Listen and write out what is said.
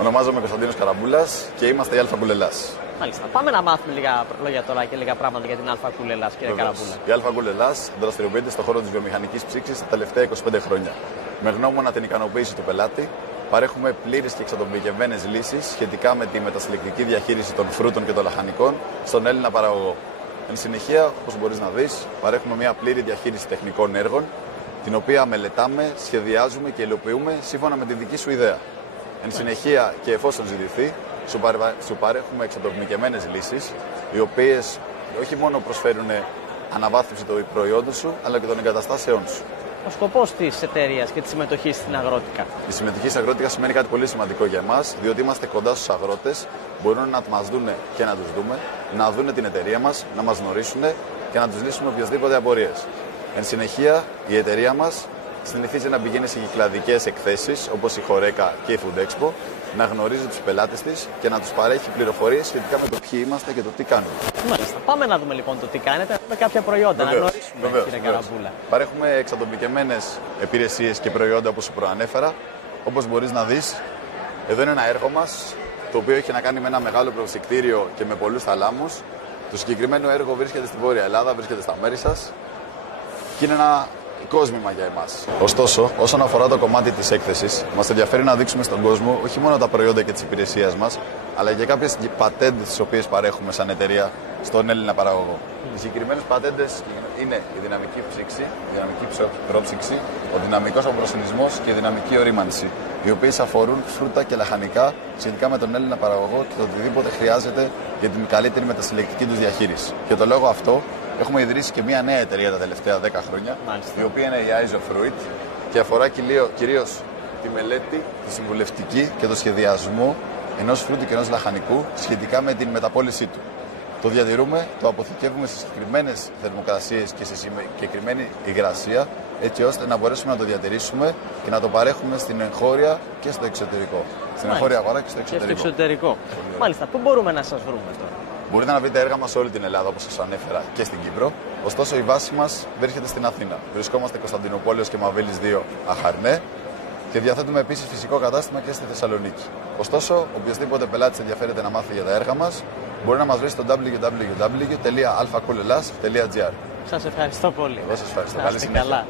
Ονομάζομαι Κωνσταντίνος Καραμπούλας και είμαστε η Αλφα Κουλ Ελλάς. Μάλιστα. Πάμε να μάθουμε λίγα λόγια τώρα και λίγα πράγματα για την Αλφα Κουλ Ελλάς, κύριε Καραμπούλα. Η Αλφα Κουλ Ελλάς δραστηριοποιείται στον χώρο της βιομηχανικής ψήξης τα τελευταία 25 χρόνια. Με γνώμονα την ικανοποίηση του πελάτη, παρέχουμε πλήρες και εξατομικευμένες λύσεις σχετικά με τη μετασυλλεκτική διαχείριση των φρούτων και των λαχανικών στον Έλληνα παραγωγό. Εν συνεχεία, όπως μπορείς να δεις, παρέχουμε μια πλήρη διαχείριση τεχνικών έργων, την οποία μελετάμε, σχεδιάζουμε και υλοποιούμε σύμφωνα με τη δική σου ιδέα. Εν συνεχεία, και εφόσον ζητηθεί, σου παρέχουμε εξατομικευμένες λύσεις, οι οποίες όχι μόνο προσφέρουν αναβάθμιση του προϊόντος σου, αλλά και των εγκαταστάσεών σου. Ο σκοπός της εταιρείας και της συμμετοχής στην αγρότικα. Η συμμετοχή στην αγρότικα σημαίνει κάτι πολύ σημαντικό για εμάς, διότι είμαστε κοντά στους αγρότες, μπορούν να μας δούνε και να τους δούμε, να δούνε την εταιρεία μας, να μας γνωρίσουν και να τους λύσουμε οποιασδήποτε απορίες. Εν συνεχεία, η εταιρεία μας συνηθίζει να πηγαίνει σε κυκλαδικές εκθέσεις, όπως η Χορέκα και η Food Expo, να γνωρίζει τους πελάτες της και να τους παρέχει πληροφορίες σχετικά με το ποιοι είμαστε και το τι κάνουμε. Μάλιστα. Πάμε να δούμε λοιπόν το τι κάνετε με κάποια προϊόντα. Βεβαίως, να γνωρίσουμε, κύριε Καραμπούλα. Παρέχουμε εξατομικευμένες υπηρεσίες και προϊόντα όπως σου προανέφερα. Όπως μπορείς να δεις, εδώ είναι ένα έργο μας, το οποίο έχει να κάνει με ένα μεγάλο προψυκτήριο και με πολλούς θαλάμους. Το συγκεκριμένο έργο βρίσκεται στη Βόρεια Ελλάδα, βρίσκεται στα μέρη σας και είναι ένα κόσμημα για εμάς. Ωστόσο, όσον αφορά το κομμάτι της έκθεσης, μας ενδιαφέρει να δείξουμε στον κόσμο όχι μόνο τα προϊόντα και τις υπηρεσίες μας, αλλά και κάποιες πατέντες τις οποίες παρέχουμε σαν εταιρεία στον Έλληνα παραγωγό. Οι συγκεκριμένες πατέντες είναι η δυναμική ψήξη, η δυναμική πρόψυξη, ο δυναμικός απροσυνισμός και η δυναμική ορίμανση, οι οποίες αφορούν φρούτα και λαχανικά σχετικά με τον Έλληνα παραγωγό και το οτιδήποτε χρειάζεται για την καλύτερη μετασυλλεκτική τους διαχείριση. Και το λόγο αυτό, έχουμε ιδρύσει και μια νέα εταιρεία τα τελευταία 10 χρόνια, η οποία είναι η Eyes of Fruit και αφορά κυρίως τη μελέτη, τη συμβουλευτική και το σχεδιασμό ενός φρούτου και ενός λαχανικού σχετικά με την μεταπώλησή του. Το διατηρούμε, το αποθηκεύουμε σε συγκεκριμένες θερμοκρασίες και σε συγκεκριμένη υγρασία, έτσι ώστε να μπορέσουμε να το διατηρήσουμε και να το παρέχουμε στην εγχώρια και στο εξωτερικό. Στην εγχώρια αγορά και στο εξωτερικό. Και στο εξωτερικό. Μάλιστα, πού μπορούμε να σας βρούμε τώρα? Μπορείτε να βρείτε έργα μας σε όλη την Ελλάδα, όπως σας ανέφερα, και στην Κύπρο. Ωστόσο, η βάση μας βρίσκεται στην Αθήνα. Βρισκόμαστε Κωνσταντινούπολεως και Μαβίλης 2 Αχαρνέ και διαθέτουμε επίσης φυσικό κατάστημα και στη Θεσσαλονίκη. Ωστόσο, οποιοδήποτε πελάτης ενδιαφέρεται να μάθει για τα έργα μας, μπορεί να μας βρει στο www.alphacoolellas.gr. Σας ευχαριστώ πολύ. Εγώ σας ευχαριστώ. Καλή συνέχεια.